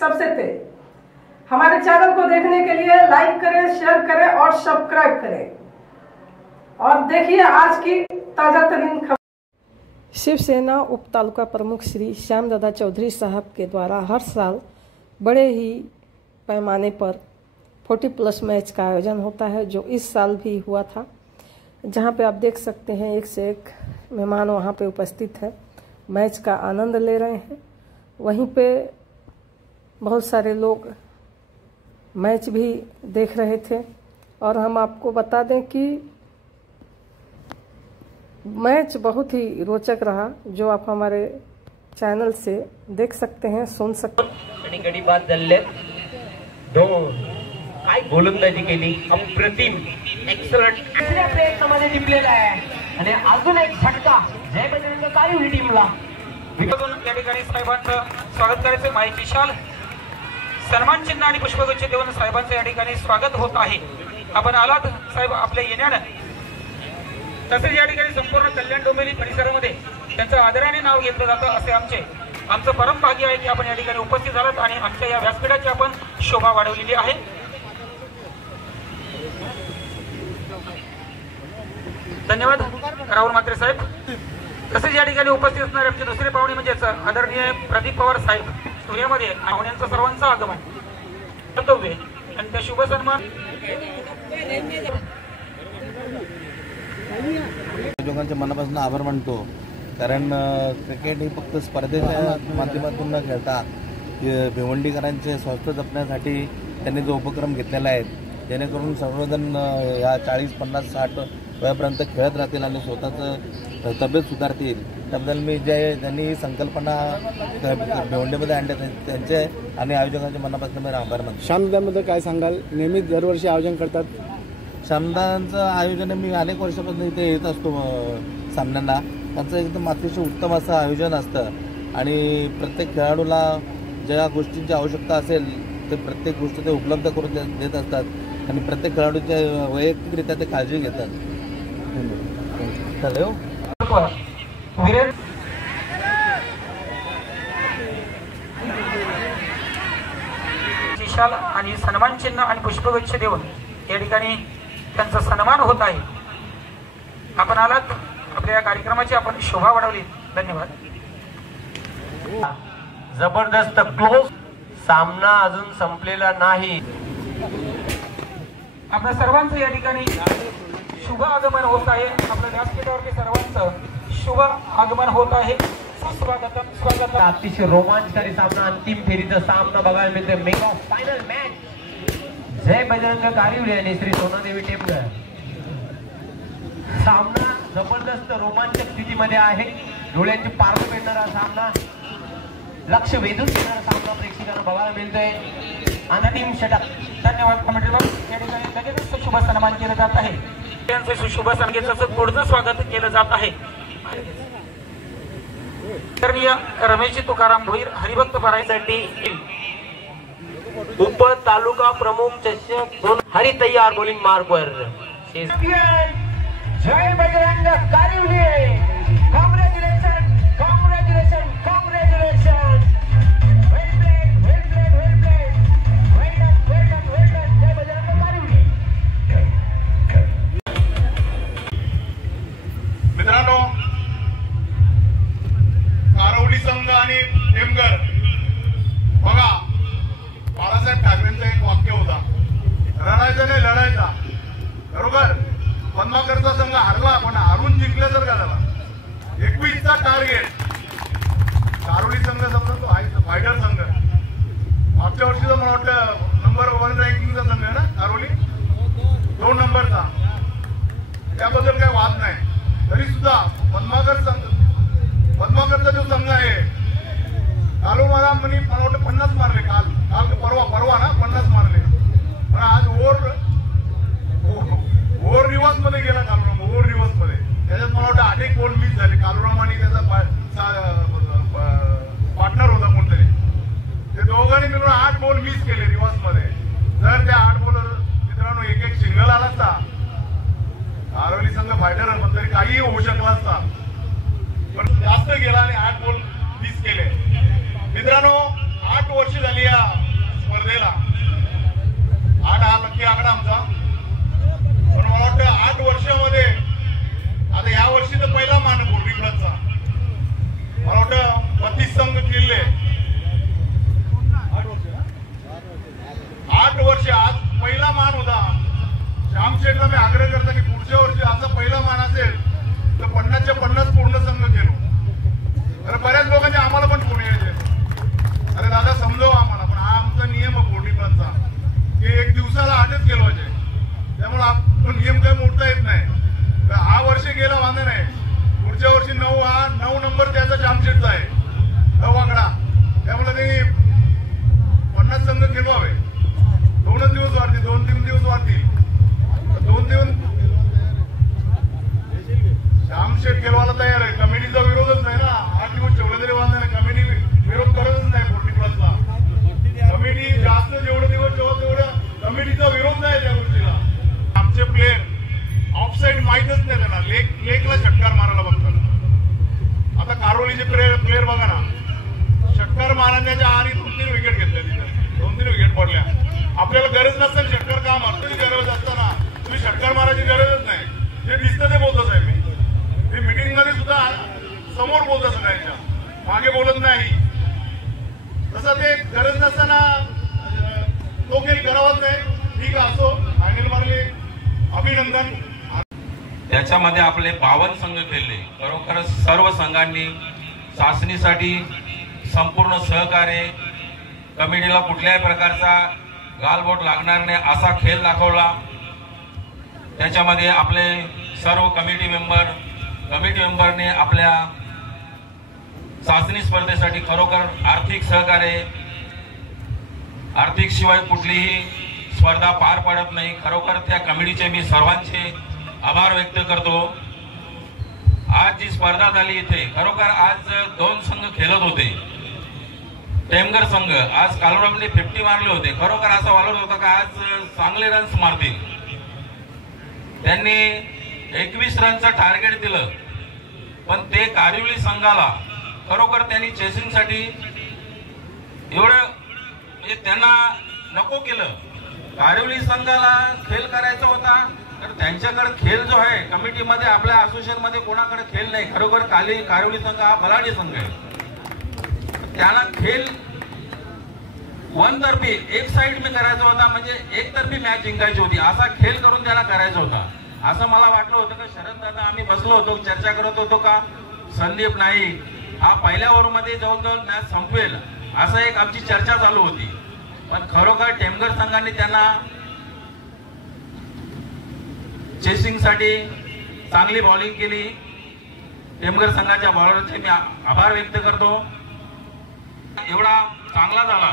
सबसे तेज। हमारे चैनल को देखने के लिए लाइक करें, शेयर करें और सब्सक्राइब करें। और देखिए आज की ताजा तरीन खबर। शिवसेना उप तालुका प्रमुख श्री श्यामदादा चौधरी साहब के द्वारा हर साल बड़े ही पैमाने पर 40+ मैच का आयोजन होता है, जो इस साल भी हुआ था, जहां पे आप देख सकते हैं एक से एक मेहमान वहां पे उपस्थित है, मैच का आनंद ले रहे हैं। वहीं पे बहुत सारे लोग मैच भी देख रहे थे। और हम आपको बता दें कि मैच बहुत ही रोचक रहा, जो आप हमारे चैनल से देख सकते हैं, सुन सकते हैं। आणि गडी बाद झाले दोन काय गोलंदाजी केली, अप्रतिम, एक्सलंट प्रयत्नामध्ये जिंकलेला आहे आणि अजून एक झटका जय बजरंग कारी टीमला। या ठिकाणी साहेबांचं स्वागत करायचं, माहिती शाल, सन्मान चिन्ह आणि पुष्पगुच्छ देऊन साहेबांचं या ठिकाणी स्वागत होत आहे। आपण आलात साहेब आपल्या येण्यानं। तसेच या ठिकाणी संपूर्ण कल्याण डोंबिवली परिसरामध्ये त्यांचं आदराने नाव घेतलं जातं, असे आमचं परम भाग्य आहे की आपण या ठिकाणी उपस्थित झालात आणि आमच्या या व्यासपीठाची आपण शोभा वाढवलेली आहे। धन्यवाद राहुल म्हात्रे साहेब। तसेच या ठिकाणी उपस्थित असणारे आमचे दुसरे पाहुणे म्हणजेच आदरणीय प्रदीप पवार साहेब, सूर्यामध्ये पाहुण्यांचं सर्वांचं आगमन कर्तव्य आणि त्या शुभ सन्मान लोकांच्या मनापासून आभार मानतो, कारण क्रिकेट ही फक्त स्पर्धेच्या माध्यमातून न खेळता भिवंडीकरांचे स्वास्थ्य जपण्यासाठी त्यांनी जो उपक्रम घेतलेला आहे, जेणेकरून सर्वजण या 40, 50, 60 वयापर्यंत खेळत राहतील आणि स्वतःचं तब्येत सुधारतील, त्याबद्दल मी ज्यांनी ही संकल्पना भिवंडीमध्ये आणल्या त्यांचे आणि आयोजकांच्या मनापासून मी आभार मानतो। श्यामदादांबद्दल काय सांगाल? नेहमी दरवर्षी आयोजन करतात। श्यामदादांचं आयोजन मी अनेक वर्षापासून इथे येत असतो सामन्यांना। त्यांचं एकदम अतिशय उत्तम असं आयोजन असतं आणि प्रत्येक खेळाडूला ज्या गोष्टींची आवश्यकता असेल ते प्रत्येक गोष्ट ते उपलब्ध करून देत असतात आणि प्रत्येक खेळाडूच्या वैयक्तिकरित्या ते काळजी घेतात। शाल आणि सन्मान चिन्ह आणि पुष्पगुच्छ देऊन या ठिकाणी त्यांचा सन्मान होत आहे। आपण आलात आपल्या या कार्यक्रमाची आपण शोभा वाढवली। धन्यवाद। जबरदस्त क्लोज सामना अजून संपलेला नाही। आपल्या सर्वांचं या ठिकाणी शुभ आगमन होत आहे। आपल्या व्यासपीठावरती सर्वांचं शुभ आगमन होत आहे। स्वागतम स्वागतम। अतिशय रोमांचकारी सामना, अंतिम फेरीचा सामना बघायला मिळतोय। मेगा फायनल मॅच जय बजरंग कारिवली आणि श्री सोनादेवी टेमकर। सामना जबरदस्त रोमांचक स्थितीमध्ये आहे। डोळ्यांची पारद पेटणारा सामना, लक्ष वेधून घेणारा सामना प्रेक्षकांना बघायला मिळतोय। अंतिम षटक। धन्यवाद कमेंट्री बॉक्स। या ठिकाणी लगेच शुभ सन्मान केलं जात आहे। त्यांचे शुभ संकेताचं पुढचं स्वागत केलं जात आहे। आदरणीय रमेशजी तुकाराम भोईर हरिभक्त परायसाठी उप तालुका प्रमुख चषक हरी तैयार बॉलिंग मार्क वर। जय Bajrang Karivali. Congratulation, congratulation, congratulation. Well played, well played, well played, well done, well done, well done. जय बजरंग कारिवली। मित्रांनो, कारिवली संघ आणि टेमघर बघा, बाळासाहेब ठाकरेंचं एक वाक्य होता, रडायचं नाही लढायचा। बरोबर, पद्माकरचा संघ हारला पण हारून जिंकलं तर का झाला। 21चा टार्गेट। कारिवली संघ समजा तो आहे फायटर संघ, मागच्या वर्षीचा मला वाटतं नंबर 1 रँकिंगचा संघ आहे ना कारिवली, 2 नंबरचा, त्याबद्दल काही वाद नाही। तरी सुद्धा पद्माकरचा जो संघ आहे, काल मला वाटतं 50 मारले, काल परवा ना 50 मारले, पण आज ओव्हर रिवर्स मध्ये गेला कालुराम, ओव्हर रिवर्स मध्ये। त्याच्यात मला वाटतं 8 बॉल मिस झाले। कालुराम आणि त्याचा पार्टनर होता कोणतरी, ते दोघांनी मिळून 8 बॉल मिस केले रिवर्स मध्ये। जर त्या 8 बॉलर मित्रांनो एक सिंगल आला असता, कारिवली संघ फायटर पण तरी काहीही होऊ शकला असता, पण जास्त गेला आणि 8 बॉल मिस केले। मित्रांनो, 8 वर्ष झाली या स्पर्धेला. 8 हा नक्की आकडा आमचा, पण मला वाटतं 8 वर्षामध्ये आता या वर्षी तर पहिला मान पोल्ट्री क्लबचा. मला वाटतं 32 संघ खेळले. 8 वर्ष आज पहिला मान होता. श्यामशेठला मी आग्रह करतो की पुढच्या वर्षी असा पहिला मान असेल तर 50च्या 50 पूर्ण संघ खेळू. तर बऱ्याच लोकांचे आम्हाला पण फोन यायचे, अरे दादा समजव आम्हाला, पण हा आमचा नियम आहे पोल्ट्री क्लबचा की 1 दिवसाला 8च खेळवायचे. त्यामुळे आपण नियम काही मोडता येत नाही. तर हा वर्ष गेला वांधा नाही, पुढच्या वर्षी 9 नंबर त्याचा श्यामशेठचा आहे, 9 आकडा. त्यामुळे ते 50 संघ खेळवावे. 2च दिवस वाढतील, 2-3 दिवस वाढतील. 2 दिवस श्यामशेठ खेळवायला तयार आहे. कमिटीचा विरोधच नाही ना. 8 दिवस ठेवले तरी वांधा नाही, कमिटी विरोध करतच नाही पोल्ट्री क्लबला. कमिटी जास्त जेवढे दिवस ठेवत तेवढं कमिटीचा विरोध नाही त्या गोष्टीला. आमचे प्लेयर ऑफसाईड माहीतच नाही त्यांना, लेकला षटकार मारायला बघतात. आता कारोलीचे प्लेयर बघा ना, षटकार मारण्याच्या आधी 2-3 विकेट घेतल्या, तिथे 2-3 विकेट पडल्या. आपल्याला गरज नसेल षटकार का मारतो, गरज असताना तुम्ही षटकार मारायची गरजच नाही. जे दिसतं ते बोलतो साहेब. मी मीटिंग मध्ये सुद्धा समोर बोलतो सगळ्यांच्या, मागे बोलत नाही. तसं ते गरज नसताना तो खेळ करावाच नाही. ठीक असो, फायनल मारले, अभिनंदन. त्याच्यामध्ये आपले 52 संघ खेळले. खरोखरच सर्व संघांनी चाचणीसाठी संपूर्ण सहकार्य, कमिटीला कुठल्याही प्रकारचा गालबोट लागणार नाही असा खेळ दाखवला. त्याच्यामध्ये आपले सर्व कमिटी मेंबरने आपल्या चाचणी स्पर्धेसाठी खरोखर आर्थिक सहकार्य, आर्थिक शिवाय कुठलीही स्पर्धा पार पडत नाही. खरोखर त्या कमिटीचे मी सर्वांचे आभार व्यक्त करतो. आज जी स्पर्धा झाली इथे, खरोखर आज 2 संघ खेळत होते. टेमगर संघ आज कालुरामने 50 मारले होते. खरोखर असं वाटत होतं का आज चांगले रन्स मारतील. त्यांनी 21 रनचं टार्गेट दिलं, पण ते कारिवली संघाला खरोखर त्यांनी चेसिंगसाठी एवढं म्हणजे त्यांना नको केलं. कारिवली संघाला खेळ करायचा होता, तर त्यांच्याकडे खेळ जो आहे कमिटीमध्ये आपल्या असोसिएशन मध्ये कोणाकडे खेळ नाही. खरोखर कारिवली संघ हा बलाढ्य संघ आहे. त्यांना खेळ वनतर्फी एक साइड में करायचा होता, म्हणजे एकतर्फी मॅच जिंकायची होती. असा खेळ करून त्याला करायचा होता. असं मला वाटलं होतं का शरद दादा, आम्ही बसलो होतो चर्चा करत होतो का संदीप नाईक हा पहिल्या ओव्हरमध्ये जवळजवळ मॅच संपवेल, असं एक आमची चर्चा चालू होती. पण खरोखर टेमगर संघाने त्यांना चेसिंगसाठी चांगली बॉलिंग केली. टेमगर संघाच्या बॉलरचे मी आभार व्यक्त करतो. एवढा चांगला झाला.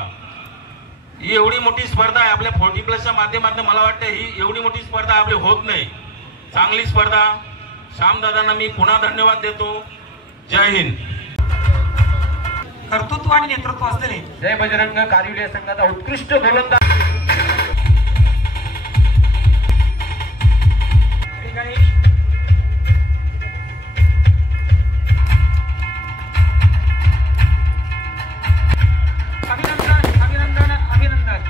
ही एवढी मोठी स्पर्धा आहे आपल्या 40+ माध्यमातून. मला वाटतं ही एवढी मोठी स्पर्धा आपली होत नाही. चांगली स्पर्धा. श्यामदादांना मी पुन्हा धन्यवाद देतो. जय हिंद. कर्तृत्व आणि नेतृत्व असलेले जय बजरंग कारिवली संघाचा उत्कृष्ट गोलंदाज अभिनंदन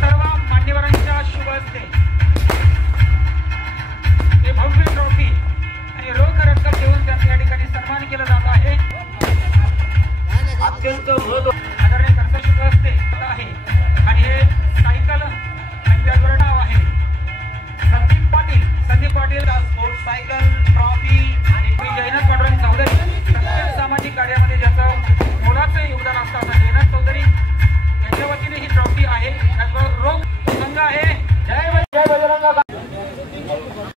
सर्व मान्यवरांच्या शुभ हस्ते हे भव्य ट्रॉफी आणि रोख रक्कम देऊन त्यांचा या ठिकाणी सन्मान केला जात आहे. अत्यंत महत्व आदरणीय कर्तव्य शुभ हस्ते आहे. आणि हे सायकल आणि त्याचबरोबर नाव आहे संदीप पाटील. Sports cycle